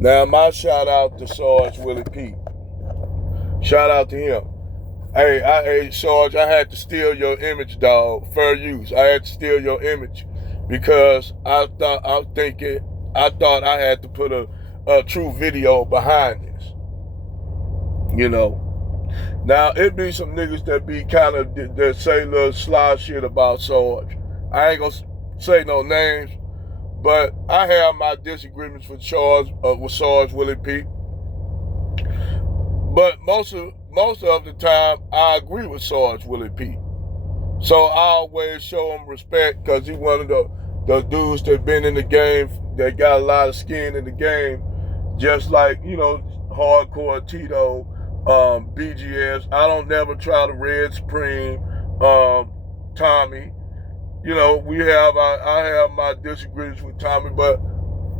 Now, my shout out to Sarge Willie Pete. Shout out to him. Hey, Sarge, I had to steal your image, dog. Fair use. I had to steal your image because I thought I had to put a true video behind this. You know. Now, it be some niggas that be kind of, that say little sly shit about Sarge. I ain't gonna say no names, but I have my disagreements with Sarge Willie Pete. But most of the time, I agree with Sarge Willie Pete. So I always show him respect because he's one of the dudes that been in the game, that got a lot of skin in the game, just like, Hardcore Tito, BGS. I don't never try to Red Supreme, Tommy. I have my disagreements with Tommy, but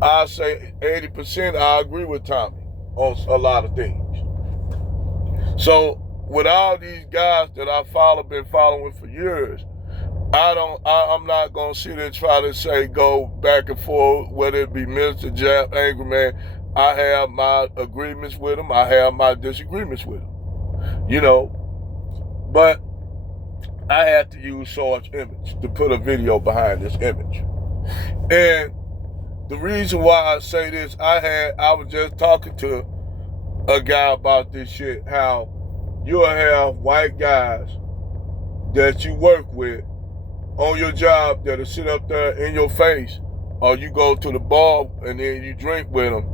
I say 80% I agree with Tommy on a lot of things. So with all these guys that I been following for years, I'm not gonna sit and try to say go back and forth, whether it be Minister Jap, Angry Man. I have my agreements with him. I have my disagreements with him. But I had to use Sarge's image to put a video behind this image. And the reason why I say this, I was just talking to a guy about this shit, how you'll have white guys that you work with on your job that'll sit up there in your face, or you go to the bar and then you drink with them,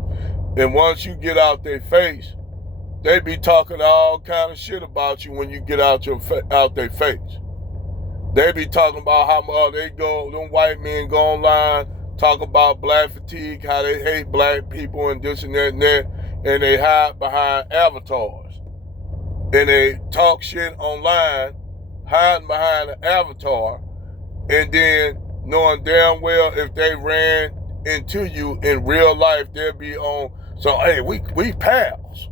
and once you get out their face, they be talking all kind of shit about you when you get out their face. They be talking about how them white men go online, talk about black fatigue, how they hate black people and this and that and that, and they hide behind avatars. And they talk shit online, hiding behind an avatar, and then knowing damn well if they ran into you in real life, they'll be on, so hey, we pals.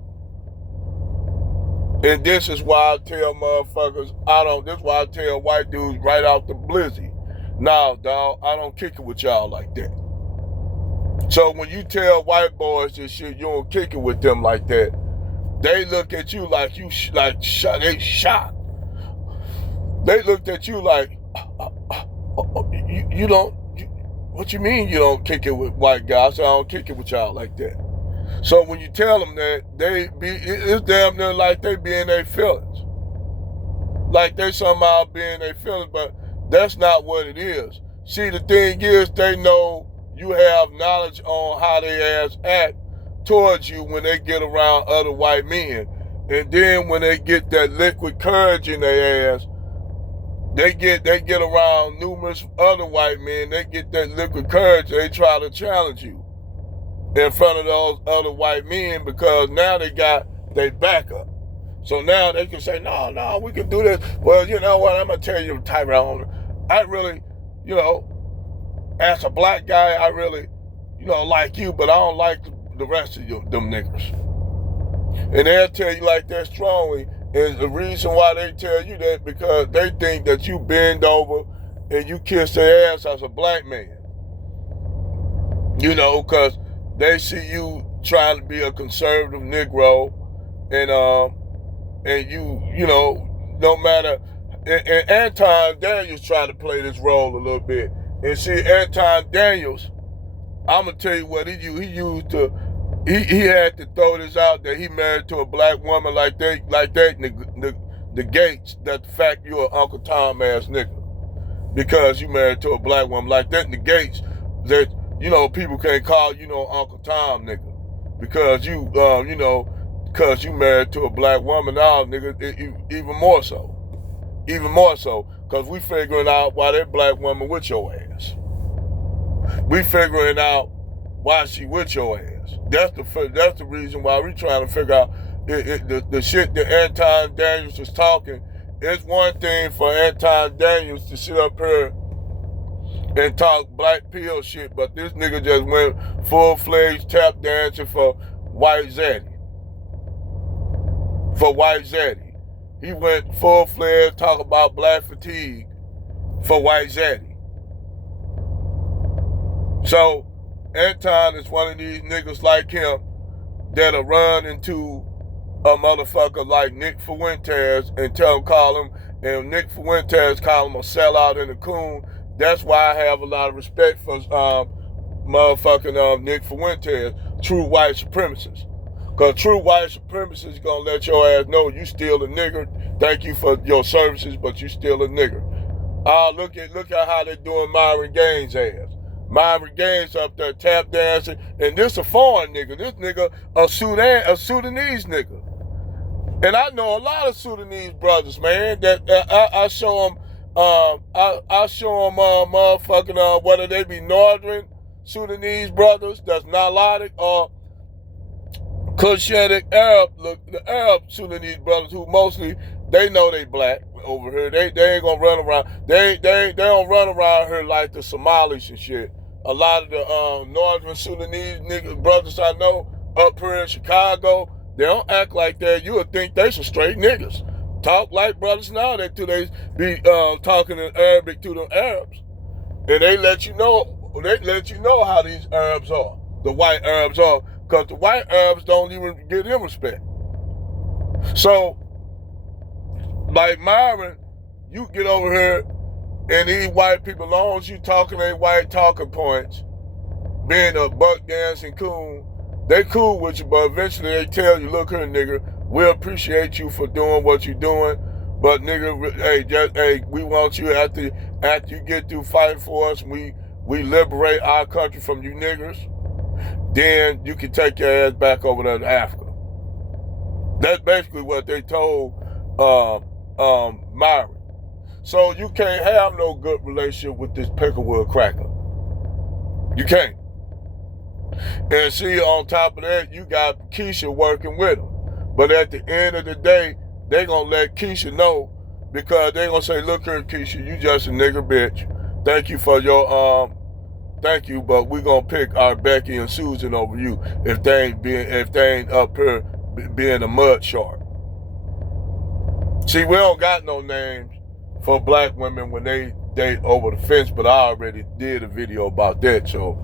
And this is why I tell motherfuckers, this is why I tell white dudes right out the blizzy, nah, dog, I don't kick it with y'all like that. So when you tell white boys this shit, you don't kick it with them like that, they look at you like they shocked. They looked at you like, you don't, what you mean you don't kick it with white guys? I don't kick it with y'all like that. So when you tell them that, it's damn near like they be in their feelings. Like they somehow be in their feelings, but that's not what it is. See, the thing is, they know you have knowledge on how they ass act towards you when they get around other white men. And then when they get that liquid courage in their ass, they get around numerous other white men, they get that liquid courage, they try to challenge you in front of those other white men, because now they got their backup. So now they can say, no, we can do this. Well, you know what, I'm going to tell you, Tyrone, I really, as a black guy, I really, like you, but I don't like the rest of them niggers. And they'll tell you like that strongly. And the reason why they tell you that, because they think that you bend over and you kiss their ass as a black man. Because they see you trying to be a conservative Negro, and you no matter. And Anton Daniels tried to play this role a little bit. And see, Anton Daniels, I'm gonna tell you what he used. He had to throw this out that he married to a black woman like that negates that the fact you're an Uncle Tom ass nigga. Because you married to a black woman like that negates that, people can't call you no Uncle Tom nigga. Because because you married to a black woman now, nigga, even more so. Even more so, because we figuring out why that black woman with your ass. We figuring out why she with your ass. That's the reason why we trying to figure out the shit that Anton Daniels was talking. It's one thing for Anton Daniels to sit up here and talk black pill shit, but this nigga just went full-fledged tap dancing for White Zaddy. For White Zaddy. He went full-fledged talk about black fatigue for White Zaddy. So Anton is one of these niggas like him that'll run into a motherfucker like Nick Fuentes and call him, and Nick Fuentes call him a sellout and a coon. That's why I have a lot of respect for motherfucking Nick Fuentes, true white supremacists. Because true white supremacists gonna let your ass know you still a nigger. Thank you for your services, but you still a nigger. Look at how they doing Myron Gaines' ass. Myron Gaines up there tap dancing, and this a foreign nigga. This nigga a Sudanese nigga. And I know a lot of Sudanese brothers, man, that I show them, I show them motherfucking, whether they be Northern Sudanese brothers, that's Nilotic, or Cushitic Arab, the Arab Sudanese brothers who mostly, they know they black over here. They ain't gonna run around, they don't run around here like the Somalis and shit. A lot of the Northern Sudanese niggas, brothers I know up here in Chicago, they don't act like that. You would think they some straight niggas. Talk like brothers now that till they be talking in Arabic to the Arabs. And they let you know how these Arabs are. The white Arabs are. Because the white Arabs don't even give them respect. So, like Myron, you get over here and these white people, as long as you talking their white talking points, being a buck dancing coon, they cool with you, but eventually they tell you, look here, nigga, we appreciate you for doing what you're doing, but nigga, hey, we want you after you get through fighting for us, we liberate our country from you niggers, then you can take your ass back over there to Africa. That's basically what they told Myron. So you can't have no good relationship with this Peckerwood cracker. You can't. And see, on top of that, you got Keisha working with him. But at the end of the day, they gonna let Keisha know, because they gonna say, look here, Keisha, you just a nigger bitch. Thank you for your thank you, but we gonna pick our Becky and Susan over you if they ain't up here being a mud shark. See, we don't got no names for black women when they date over the fence, but I already did a video about that, so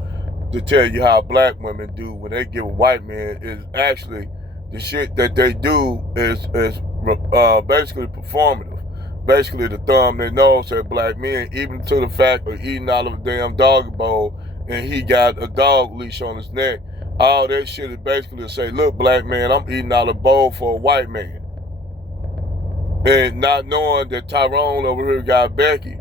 to tell you how black women do when they give a white man is actually the shit that they do is basically performative. Basically the thumb their nose at black men, even to the fact of eating out of a damn doggy bowl and he got a dog leash on his neck. All that shit is basically to say, look, black man, I'm eating out of a bowl for a white man. And not knowing that Tyrone over here got Becky,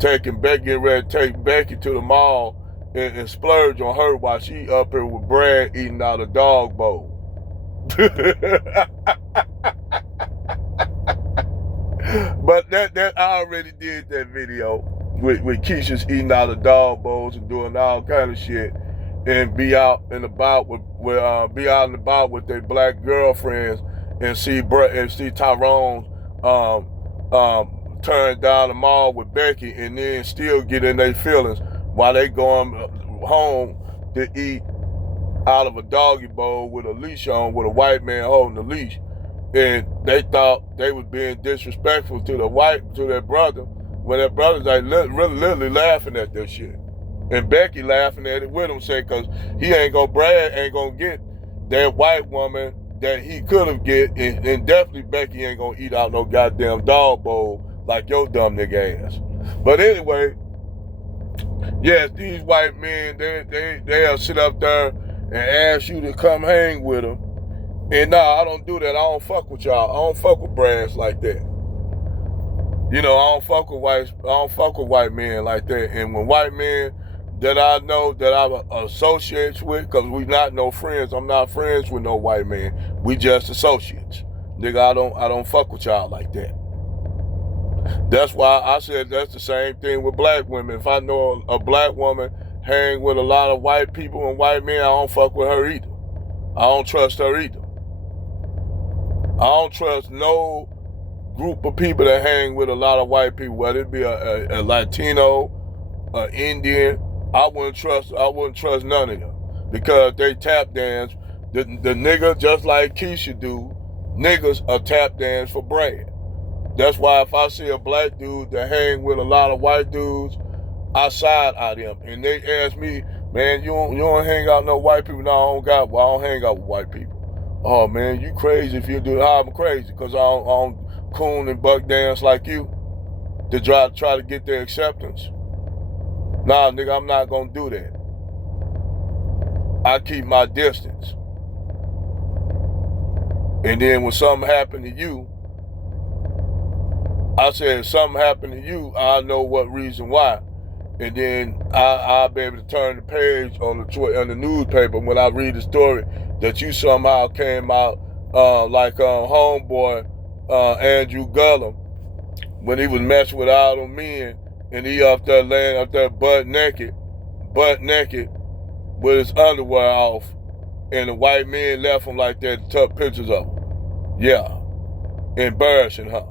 getting ready to take Becky to the mall and splurge on her while she up here with Brad eating out a dog bowl. But that I already did that video with Keisha's eating out of dog bowls and doing all kind of shit, and be out and about with their black girlfriends and see Tyrone turn down the mall with Becky and then still get in their feelings while they going home to eat out of a doggy bowl with a leash on, with a white man holding the leash. And they thought they was being disrespectful to their brother, when their brother's like literally laughing at this shit. And Becky laughing at it with him, saying, cause Brad ain't gonna get that white woman that he could have get, and definitely Becky ain't gonna eat out no goddamn dog bowl like your dumb nigga ass. But anyway, yes, these white men, they'll sit up there and ask you to come hang with them. And nah, I don't do that. I don't fuck with y'all. I don't fuck with brands like that. You know, I don't fuck with white men like that. And when white men that I know that I'm associates with, because we not no friends. I'm not friends with no white man. We just associates. Nigga, I don't fuck with y'all like that. That's why I said that's the same thing with black women. If I know a black woman hang with a lot of white people and white men, I don't fuck with her either. I don't trust her either. I don't trust no group of people that hang with a lot of white people, whether it be a Latino, an Indian. I wouldn't trust none of them, because they tap dance. The nigga, just like Keisha do, niggas are tap dance for bread. That's why if I see a black dude that hang with a lot of white dudes, I side eye them. And they ask me, Man, you don't hang out with no white people. No, I don't hang out with white people. Oh man, you crazy if you do it. I'm crazy because I don't coon and buck dance like you to try to get their acceptance. Nah, nigga, I'm not gonna do that. I keep my distance. And then when something happened to you, I said, if something happened to you, I know what reason why. And then I'll be able to turn the page on the newspaper when I read the story that you somehow came out like homeboy Andrew Gullum when he was messing with all them men and he up there laying up there butt naked with his underwear off, and the white men left him like that to take pictures of him. Yeah, embarrassing, huh?